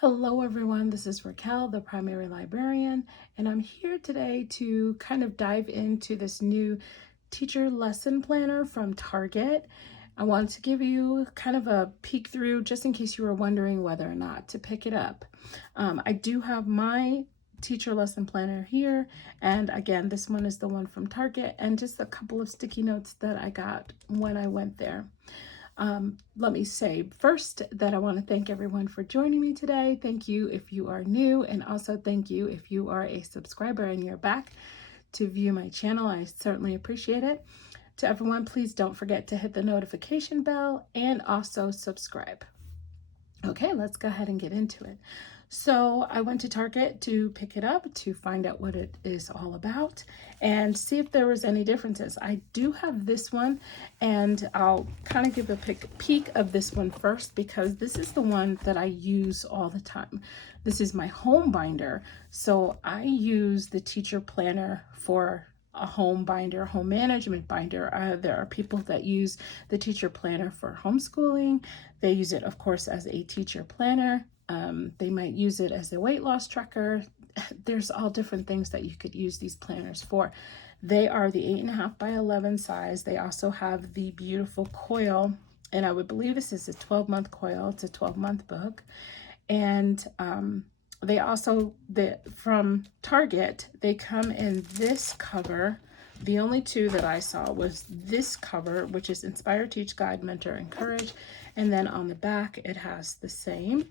Hello everyone, this is Raquel, the primary librarian, and I'm here today to kind of dive into this new teacher lesson planner from Target. I wanted to give you kind of a peek through just in case you were wondering whether or not to pick it up. I do have my teacher lesson planner here, and again, this one is the one from Target, and just a couple of sticky notes that I got when I went there. Let me say first that I want to thank everyone for joining me today. Thank you if you are new, and also thank you if you are a subscriber and you're back to view my channel. I certainly appreciate it. To everyone, please don't forget to hit the notification bell and also subscribe. Okay, let's go ahead and get into it. So I went to Target to pick it up to find out what it is all about and see if there was any differences. I do have this one, and I'll kind of give a peek of this one first because this is the one that I use all the time. This is my home binder. So I use the teacher planner for a home binder, home management binder. There are people that use the teacher planner for homeschooling. They use it, of course, as a teacher planner. They might use it as a weight loss tracker. There's all different things that you could use these planners for. They are the 8.5 by 11 size. They also have the beautiful coil, and I would believe this is a 12-month coil. It's a 12-month book. And they also, from Target, they come in this cover. The only two that I saw was this cover, which is Inspire, Teach, Guide, Mentor, Encourage. And then on the back, it has the same.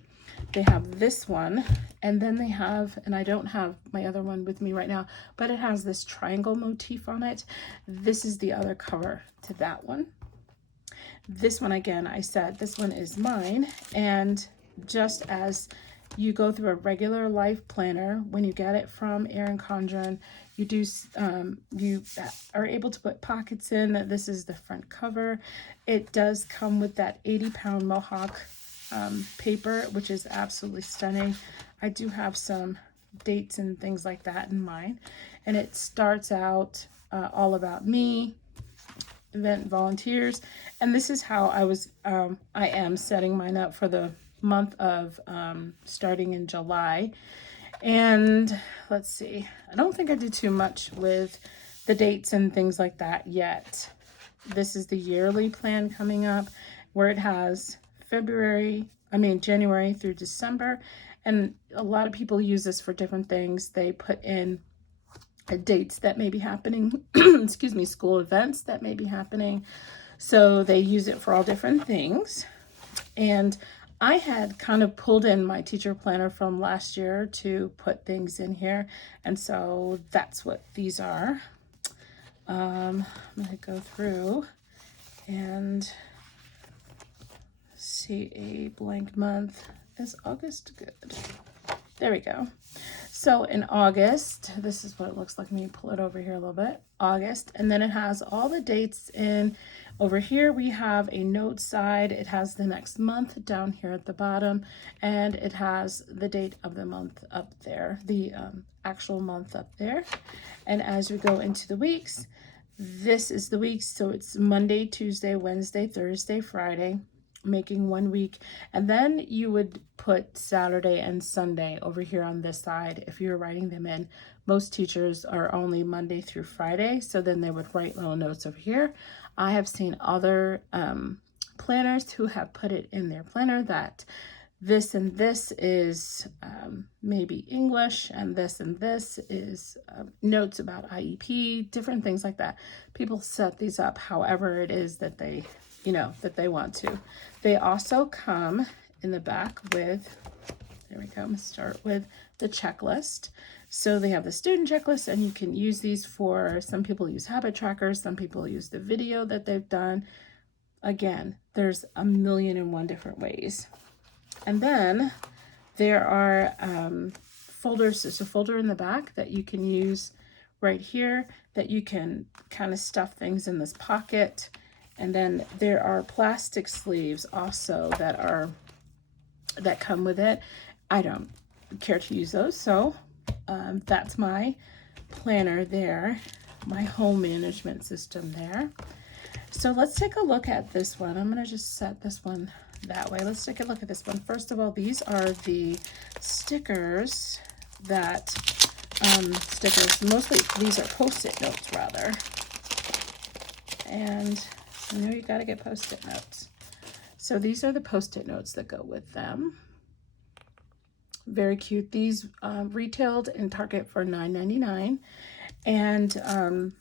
They have this one, and then they have, and I don't have my other one with me right now, but it has this triangle motif on it. This is the other cover to that one. This one, again, I said, this one is mine. And just as you go through a regular life planner, when you get it from Erin Condren, you are able to put pockets in. This is the front cover. It does come with that 80-pound Mohawk paper, which is absolutely stunning. I do have some dates and things like that in mine, and it starts out all about me, event volunteers, and this is how I am setting mine up for the month of starting in July. And let's see, I don't think I did too much with the dates and things like that yet. This is the yearly plan coming up, where it has January through December. And a lot of people use this for different things. They put in dates that may be happening, excuse me, school events that may be happening. So they use it for all different things. And I had kind of pulled in my teacher planner from last year to put things in here. And so that's what these are. I'm going to go through and see a blank month. Is August good? There we go. So in August, this is what it looks like. Let me pull it over here a little bit. August, and then it has all the dates in. Over here we have a note side. It has the next month down here at the bottom, and it has the date of the month up there, the actual month up there. And as we go into the weeks, this is the weeks. So it's Monday, Tuesday, Wednesday, Thursday, Friday, making 1 week. And then you would put Saturday and Sunday over here on this side if you're writing them in. Most teachers are only Monday through Friday, so then they would write little notes over here. I have seen other planners who have put it in their planner that this and this is maybe English, and this is notes about IEP, different things like that. People set these up however it is that they want to. They also come in the back with, there we go, I'm gonna start with the checklist. So they have the student checklist, and you can use these for, some people use habit trackers, some people use the video that they've done. Again, there's 1,000,001 different ways. And then there are folders. There's a folder in the back that you can use right here that you can kind of stuff things in this pocket. And then there are plastic sleeves also that come with it. I don't care to use those, so that's my planner there, my home management system there. So let's take a look at this one. I'm going to just set this one that way. Let's take a look at this one. First of all, these are the stickers that, mostly these are Post-it notes rather. And you know you gotta get Post-it notes. So these are the Post-it notes that go with them. Very cute. These retailed in Target for $9.99. And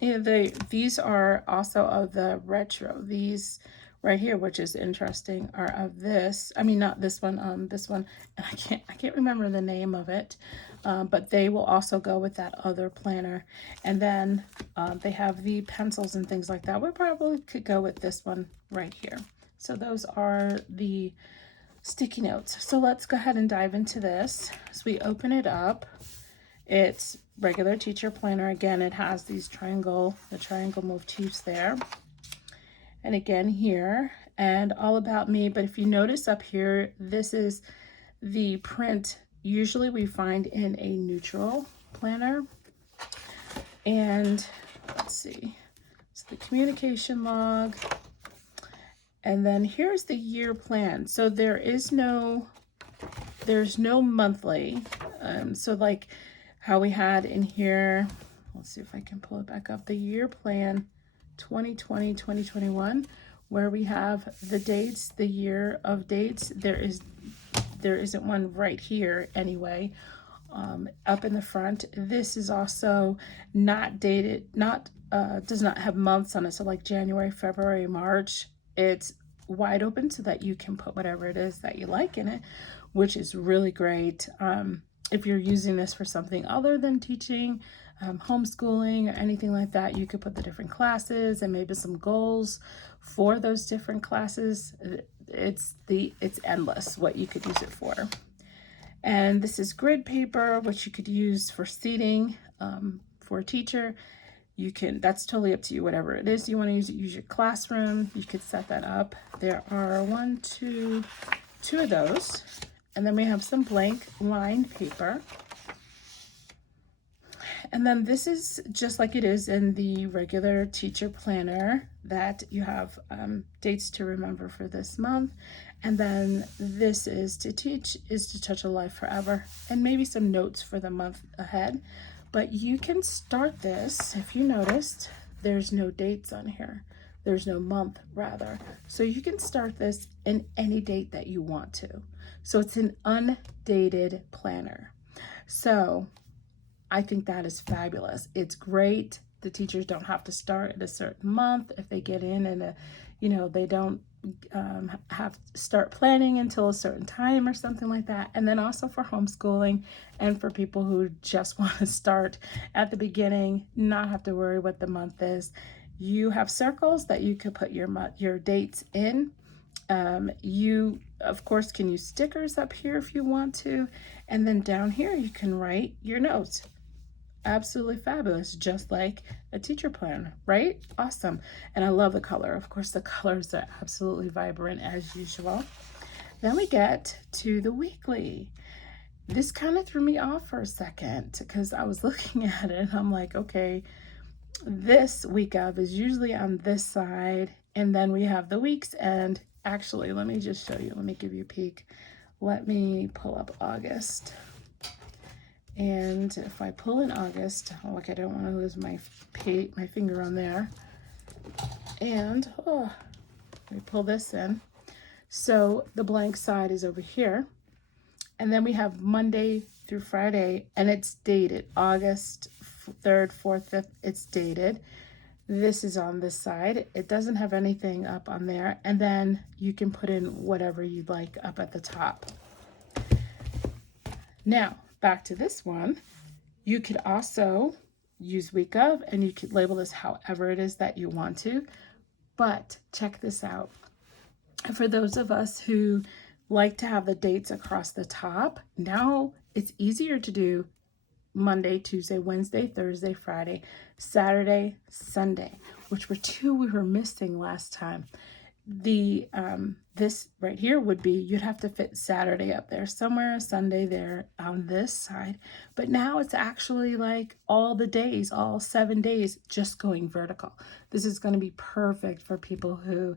you know, these are also of the retro. These right here, which is interesting, are of this. I mean, not this one. This one, and I can't remember the name of it. But they will also go with that other planner. And then they have the pencils and things like that. We probably could go with this one right here. So those are the sticky notes. So let's go ahead and dive into this. So we open it up. It's regular teacher planner. Again, it has these triangle motifs there. And again here, and all about me. But if you notice up here, this is the print usually we find in a neutral planner. And let's see, it's the communication log. And then here's the year plan. So there's no monthly. So like how we had in here, let's see if I can pull it back up, the year plan 2020, 2021, where we have the dates, the year of dates. There isn't one right here anyway. Up in the front, this is also not dated, does not have months on it. So like January, February, March, it's wide open so that you can put whatever it is that you like in it, which is really great. If you're using this for something other than teaching, homeschooling or anything like that, you could put the different classes and maybe some goals for those different classes. It's endless what you could use it for. And this is grid paper, which you could use for seating for a teacher. You can, that's totally up to you, whatever it is you want to use your classroom, you could set that up. There are two of those. And then we have some blank lined paper. And then this is just like it is in the regular teacher planner, that you have dates to remember for this month. And then this is to teach is to touch a life forever, and maybe some notes for the month ahead. But you can start this, if you noticed, there's no dates on here. There's no month rather. So you can start this in any date that you want to. So it's an undated planner. So I think that is fabulous. It's great. The teachers don't have to start at a certain month if they get in and they don't have to start planning until a certain time or something like that. And then also for homeschooling and for people who just want to start at the beginning, not have to worry what the month is. You have circles that you could put your dates in. You of course can use stickers up here if you want to, and then down here you can write your notes. Absolutely fabulous, just like a teacher planner, right? Awesome. And I love the color. Of course, the colors are absolutely vibrant as usual. Then we get to the weekly. This kind of threw me off for a second because I was looking at it and I'm like, okay, this week of is usually on this side, and then we have the weeks. And actually, let me just show you. Let me give you a peek. Let me pull up August. And if I pull in August, look, I don't want to lose my finger on there. And let me pull this in. So the blank side is over here. And then we have Monday through Friday, and it's dated August 3rd, 4th, 5th. It's dated. This is on this side. It doesn't have anything up on there. And then you can put in whatever you'd like up at the top. Now, back to this one. You could also use week of, and you could label this however it is that you want to. But check this out. For those of us who like to have the dates across the top, now it's easier to do Monday, Tuesday, Wednesday, Thursday, Friday, Saturday, Sunday, which were two we were missing last time. This right here would be, you'd have to fit Saturday up there somewhere, Sunday there on this side. But now it's actually like all the days, all 7 days, just going vertical. This is going to be perfect for people who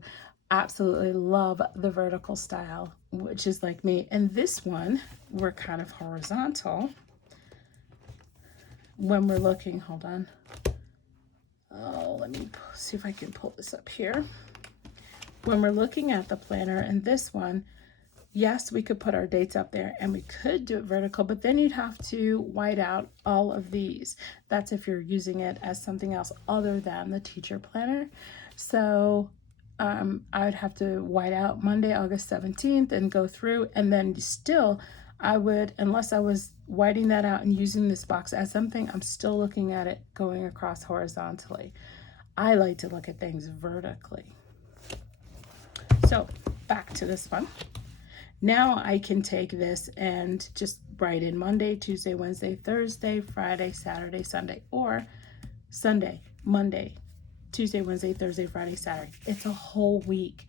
absolutely love the vertical style, which is like me. And this one, we're kind of horizontal. When we're looking, hold on. Oh, let me see if I can pull this up here. When we're looking at the planner and this one, yes, we could put our dates up there and we could do it vertical, but then you'd have to white out all of these. That's if you're using it as something else other than the teacher planner. So I would have to white out Monday, August 17th and go through, and then still I would, unless I was whiting that out and using this box as something, I'm still looking at it going across horizontally. I like to look at things vertically. So back to this one. Now I can take this and just write in Monday, Tuesday, Wednesday, Thursday, Friday, Saturday, Sunday, or Sunday, Monday, Tuesday, Wednesday, Thursday, Friday, Saturday. It's a whole week.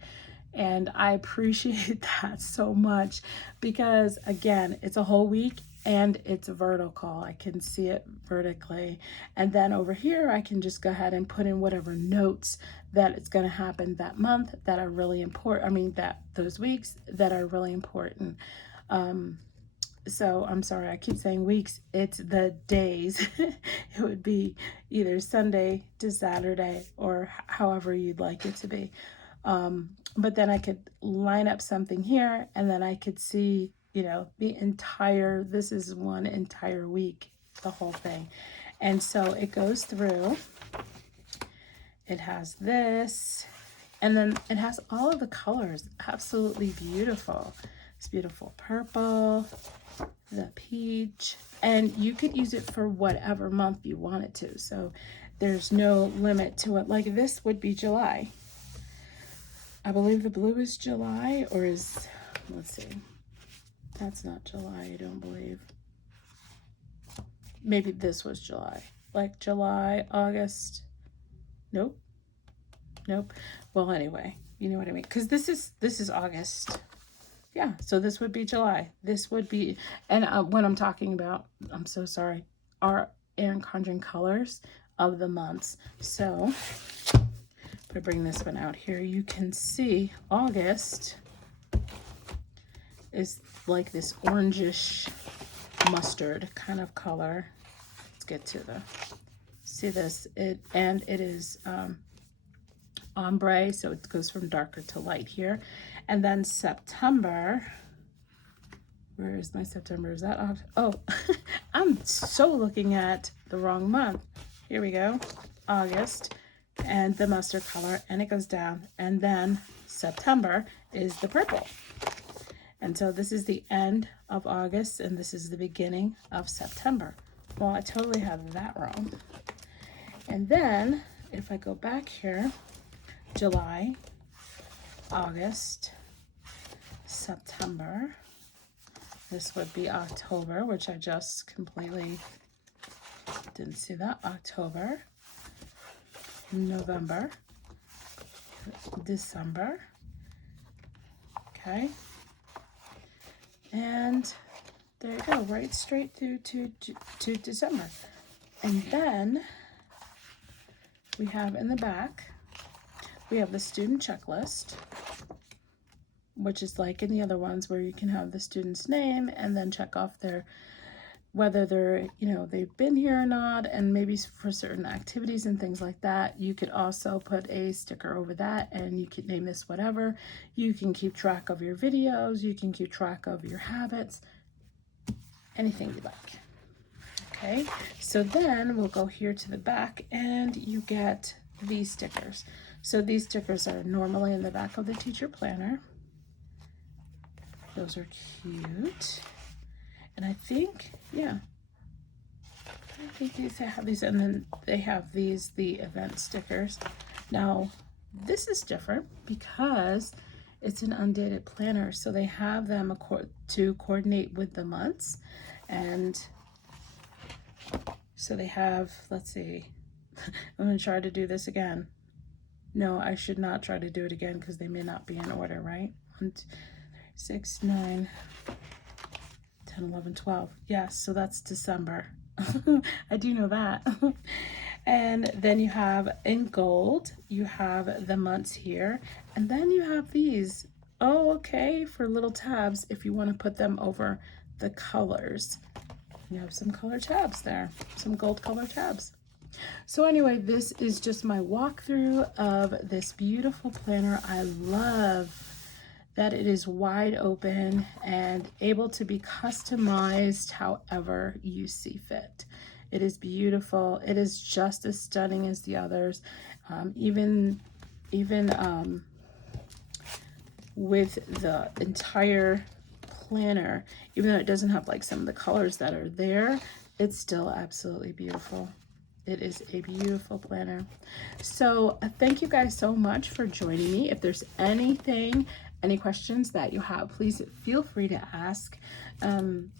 And I appreciate that so much because, again, it's a whole week and it's vertical. I can see it vertically. And then over here, I can just go ahead and put in whatever notes that it's going to happen that month that are really important. I mean, that those weeks that are really important. So I'm sorry, I keep saying weeks. It's the days. It would be either Sunday to Saturday or however you'd like it to be. But then I could line up something here and then I could see, you know, the entire, this is one entire week, the whole thing. And so it goes through, it has this, and then it has all of the colors, absolutely beautiful. It's beautiful purple, the peach, and you could use it for whatever month you want it to. So there's no limit to it. Like this would be July. I believe the blue is July, or is, let's see, that's not July, I don't believe. Maybe this was July, like July, August. Nope. Well, anyway, you know what I mean? Because this is August. Yeah, so this would be July. This would be, and when I'm talking about, I'm so sorry, our Erin Condren colors of the months. So if I bring this one out here, you can see August is like this orangish mustard kind of color. Let's get to the, see this, it is ombre, so it goes from darker to light here. And then September, where is my September? Is that off? Oh, I'm so looking at the wrong month. Here we go, August, and the mustard color, and it goes down. And then September is the purple. And so this is the end of August, and this is the beginning of September. Well, I totally have that wrong. And then if I go back here, July, August, September, this would be October, which I just completely didn't see that. October, November, December, okay, and there you go, right straight through to December. And then we have in the back, we have the student checklist, which is like in the other ones where you can have the student's name and then check off their, whether they're, you know, they've been here or not, and maybe for certain activities and things like that. You could also put a sticker over that and you can name this whatever. You can keep track of your videos, you can keep track of your habits, anything you like. Okay, so then we'll go here to the back and you get these stickers. So these stickers are normally in the back of the teacher planner. Those are cute. And I think, yeah, I think these have these, and then they have these, the event stickers. Now, this is different because it's an undated planner, so they have them to coordinate with the months. And so they have, let's see, I'm going to try to do this again. No, I should not try to do it again because they may not be in order, right? 1, 2, 3, 6, 9, 10, 11, 12. Yes, so that's December. I do know that. And then you have in gold, you have the months here, and then you have these. Oh, okay, for little tabs if you want to put them over the colors. You have some color tabs there, some gold color tabs. So anyway, this is just my walkthrough of this beautiful planner. I love that it is wide open and able to be customized however you see fit. It is beautiful. It is just as stunning as the others. Even with the entire planner, even though it doesn't have like some of the colors that are there, it's still absolutely beautiful. It is a beautiful planner. So thank you guys so much for joining me. If there's any questions that you have, please feel free to ask.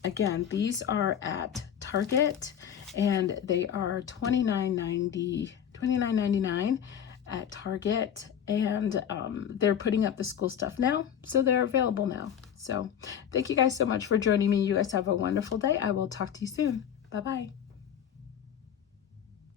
Again, these are at Target and they are $29.99 at Target, and they're putting up the school stuff now, so they're available now. So thank you guys so much for joining me. You guys have a wonderful day. I will talk to you soon. Bye-bye.